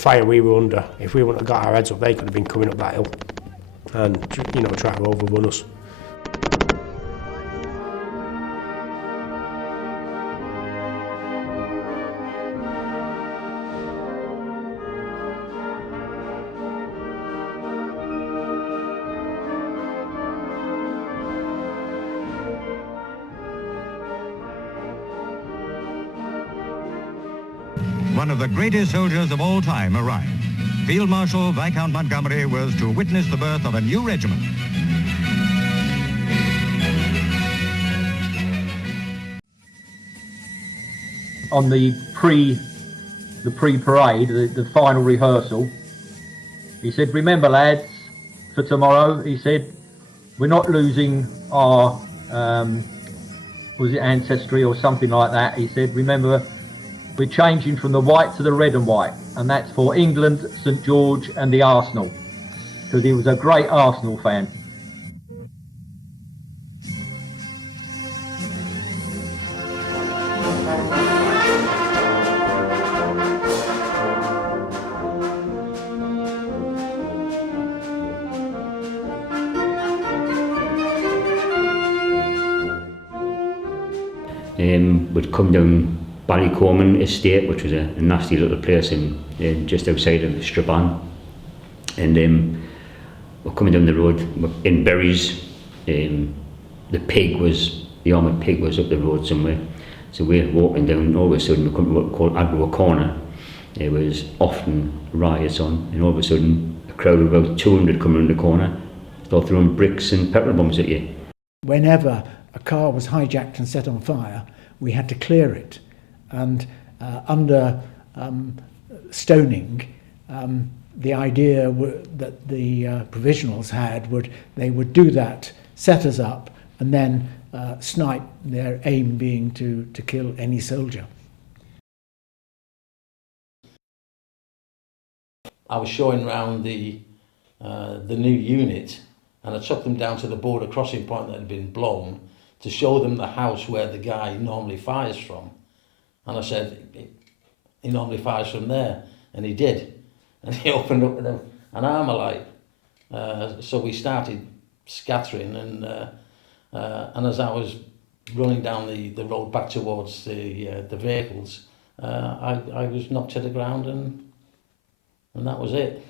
fire we were under, if we wouldn't have got our heads up, they could have been coming up that hill and, you know, trying to overrun us. One of the greatest soldiers of all time arrived. Field Marshal Viscount Montgomery was to witness the birth of a new regiment. On the pre-parade, the final rehearsal, he said, "Remember, lads, for tomorrow," he said, "we're not losing our was it ancestry or something like that." He said, "Remember, we're changing from the white to the red and white, and that's for England, St George and the Arsenal," because he was a great Arsenal fan. We'd come down Ballycoman estate, which was a nasty little place in just outside of Strabane, and we're coming down the road in Berries. The armoured pig was up the road somewhere, so we're walking down, and all of a sudden we come to what we call Agro Corner. There was often riots on, and all of a sudden a crowd of about 200 come around the corner, start throwing bricks and petrol bombs at you. Whenever a car was hijacked and set on fire, we had to clear it. And under stoning, the idea that the provisionals had they would do that, set us up, and then snipe, their aim being to kill any soldier. I was showing around the new unit, and I took them down to the border crossing point that had been blown to show them the house where the guy normally fires from. And I said, he normally fires from there, and he did. And he opened up with an Armalite. So we started scattering, and as I was running down the road back towards the vehicles, I was knocked to the ground, and that was it.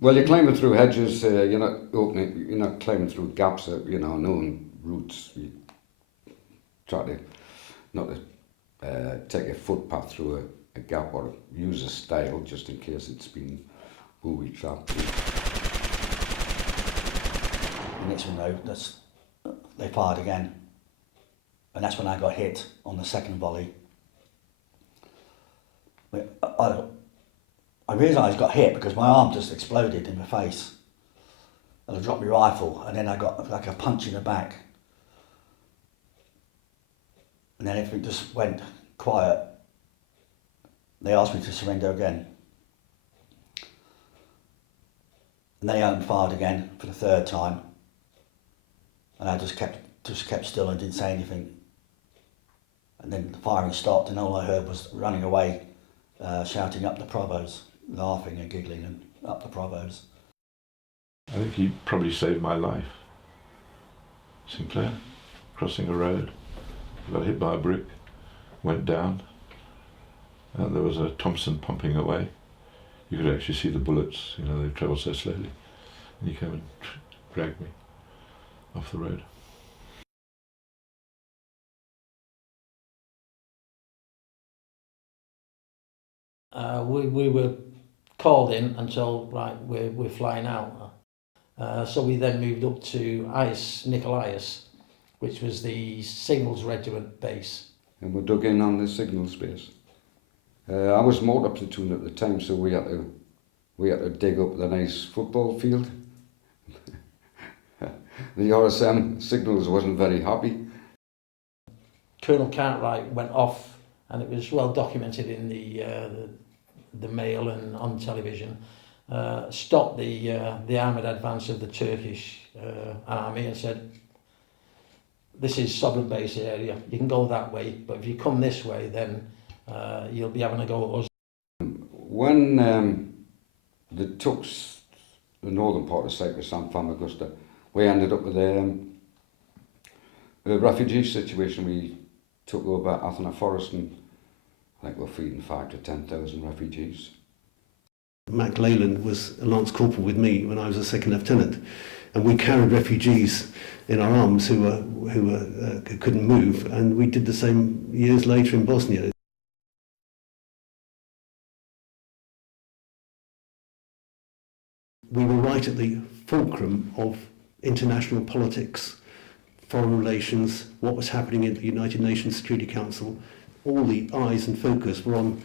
Well, you're climbing through hedges, you're not climbing through gaps, known routes. You try to not to take a footpath through a gap or use a stile just in case it's been booby trapped. The next one though, they fired again, and that's when I got hit on the second volley. I realised I got hit because my arm just exploded in my face, and I dropped my rifle, and then I got like a punch in the back, and then everything just went quiet. They asked me to surrender again, and they fired again for the third time, and I just kept still and didn't say anything. And then the firing stopped, and all I heard was running away, shouting up the Provos, laughing and giggling and up the Provos. I think he probably saved my life. Sinclair, crossing a road, got hit by a brick, went down, and there was a Thompson pumping away. You could actually see the bullets, they travelled so slowly. And he came and dragged me off the road. We were called in and told, right, we're flying out. So we then moved up to Nicolaius, which was the Signals Regiment base. And we dug in on the Signals base. I was motor platoon at the time, so we had to dig up the nice football field. The RSM Signals wasn't very happy. Colonel Cartwright went off, and it was well documented in the Mail and on television, stopped the armoured advance of the Turkish army and said, "This is sovereign base area, you can go that way, but if you come this way, then you'll be having a go at us. When they took the northern part of Cyprus and Famagusta, we ended up with a refugee situation. We took over Athena Forest and I think we're feeding 5,000 to 10,000 refugees. Mac Leyland was a lance corporal with me when I was a second lieutenant, and we carried refugees in our arms who couldn't move, and we did the same years later in Bosnia. We were right at the fulcrum of international politics, foreign relations, what was happening in the United Nations Security Council. All the eyes and focus were on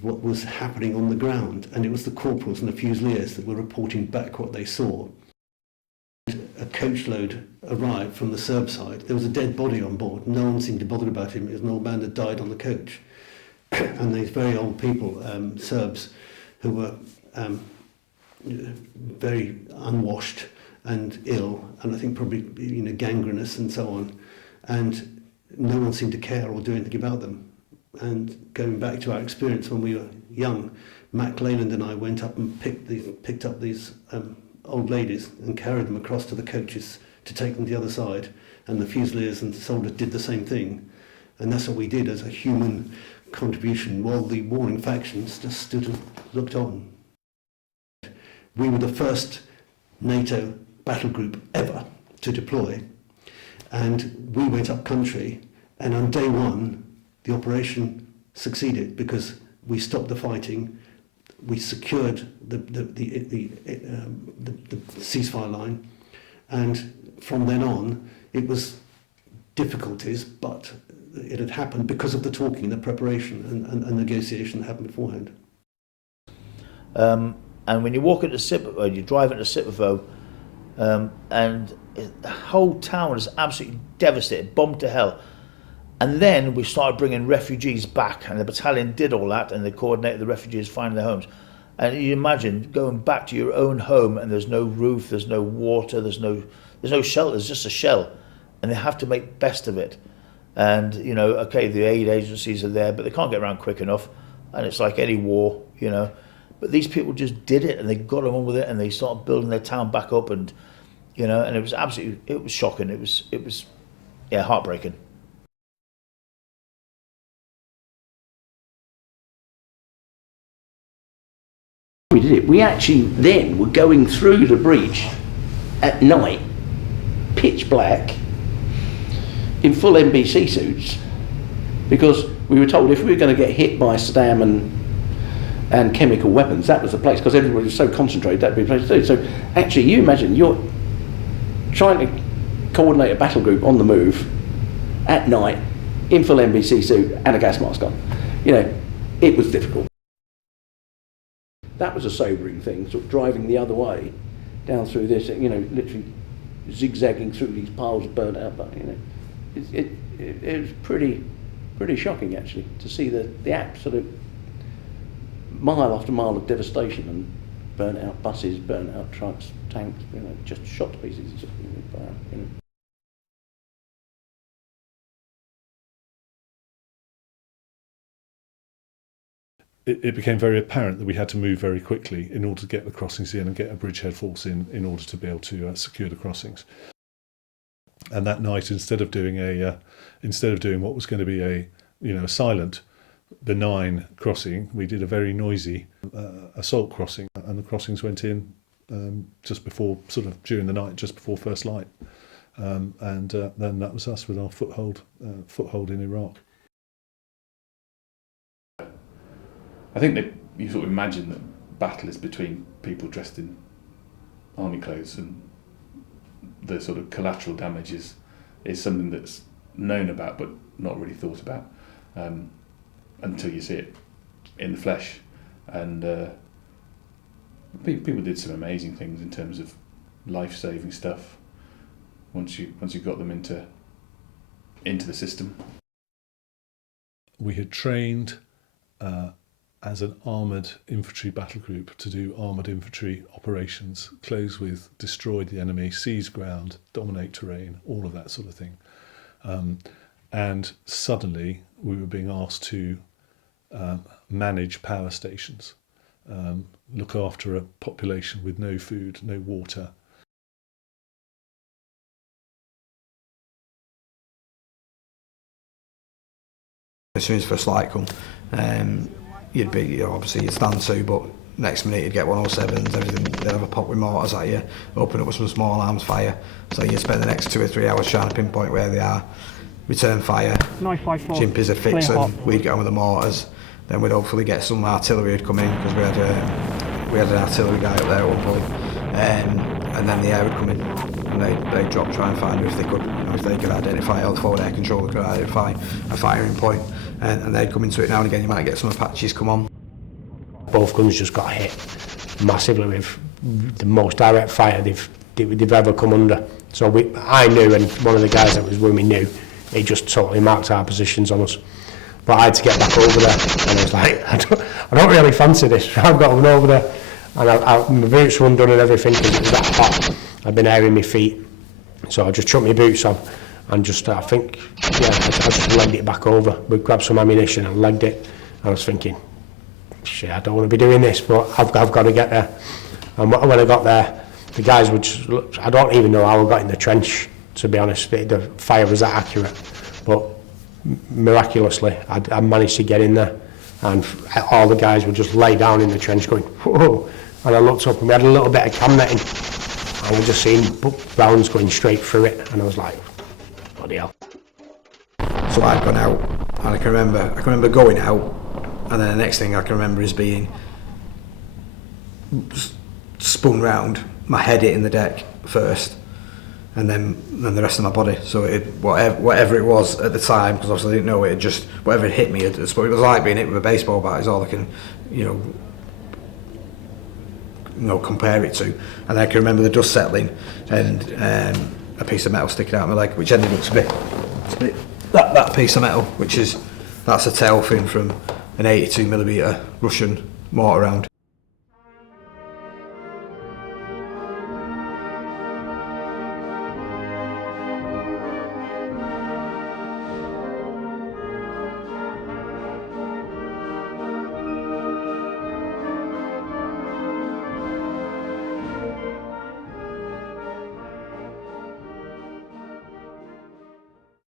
what was happening on the ground, and it was the corporals and the fusiliers that were reporting back what they saw. A coachload arrived from the Serb side. There was a dead body on board. No one seemed to bother about him. It was an old man that died on the coach. And these very old people, Serbs, who were very unwashed and ill, and I think probably gangrenous and so on. And no one seemed to care or do anything about them. And going back to our experience when we were young, Mac Leyland and I went up and picked up these old ladies and carried them across to the coaches to take them to the other side. And the Fusiliers and soldiers did the same thing. And that's what we did as a human contribution, while the warring factions just stood and looked on. We were the first NATO battle group ever to deploy. And we went up country, and on day one, the operation succeeded because we stopped the fighting, we secured the ceasefire line, and from then on, it was difficulties, but it had happened because of the talking, the preparation, and negotiation that happened beforehand. And when you walk into Sipovo, you drive into Sipovo, and the whole town is absolutely devastated, bombed to hell. And then we started bringing refugees back, and the battalion did all that, and they coordinated the refugees finding their homes. And you imagine going back to your own home, and there's no roof, there's no water, there's no shelter, there's just a shell, and they have to make best of it. And okay, the aid agencies are there, but they can't get around quick enough, and it's like any war, But these people just did it, and they got on with it, and they started building their town back up, and and it was shocking. It was heartbreaking. We did it. We actually then were going through the breach at night, pitch black, in full NBC suits, because we were told if we were going to get hit by Saddam and chemical weapons, that was the place, because everybody was so concentrated, that'd be the place to do. So actually, you imagine you're trying to coordinate a battle group on the move at night in full NBC suit and a gas mask on. It was difficult. That was a sobering thing, sort of driving the other way down through this, literally zigzagging through these piles of burnt out, but it was pretty shocking actually to see the absolute mile after mile of devastation and burnt out buses, burnt out trucks, tanks, just shot to pieces. It became very apparent that we had to move very quickly in order to get the crossings in and get a bridgehead force in order to be able to secure the crossings. And that night, instead of doing what was going to be a silent, benign crossing, we did a very noisy assault crossing, and the crossings went in just before, sort of during the night, just before first light, and then that was us with our foothold in Iraq. I think that you sort of imagine that battle is between people dressed in army clothes, and the sort of collateral damage is something that's known about but not really thought about until you see it in the flesh. And people did some amazing things in terms of life-saving stuff once you got them into the system. We had trained as an armoured infantry battle group to do armoured infantry operations, close with, destroy the enemy, seize ground, dominate terrain, all of that sort of thing. And suddenly we were being asked to manage power stations, look after a population with no food, no water. As soon as first light come, you'd be, you know, obviously you'd stand to, but next minute you'd get 107s, everything, they'd have a pop with mortars at you, open up with some small arms fire, so you'd spend the next 2 or 3 hours trying to pinpoint where they are, return fire, chimpies would fix them, we'd get on with the mortars, then we'd hopefully get some artillery would come in, because we had an artillery guy up there at one point, and then the air would come in, and they'd drop, try and find her if they could, you know, if they could identify, or the forward air controller could identify a firing point, and they'd come into it. Now and again you might get some Apaches come on. Both guns just got hit massively with the most direct fire they've ever come under. So I knew, and one of the guys that was with me knew, he just totally marked our positions on us. But I had to get back over there, and I was like, I don't really fancy this. I've got to run over there, and my boots were undone and everything because it was that hot. I'd been airing my feet, so I just chucked my boots on, and just I just legged it back over. We grabbed some ammunition and legged it. I was thinking, shit, I don't want to be doing this, but I've got to get there. And when I got there, the guys would just look, I don't even know how I got in the trench, to be honest. The fire was that accurate, but miraculously I managed to get in there, and all the guys would just lay down in the trench going, whoa, and I looked up and we had a little bit of cam netting, and we just seen rounds going straight through it, and I was like, bloody hell. So I'd gone out, and I can remember going out, and then the next thing I can remember is being spun round, my head hitting the deck first, and then the rest of my body. So whatever it was at the time, because obviously I didn't know it, just whatever had hit me, it was like being hit with a baseball bat is all I can, you know, compare it to. And I can remember the dust settling and a piece of metal sticking out of my leg, which ended up to be that piece of metal, that's a tail fin from an 82mm Russian mortar round.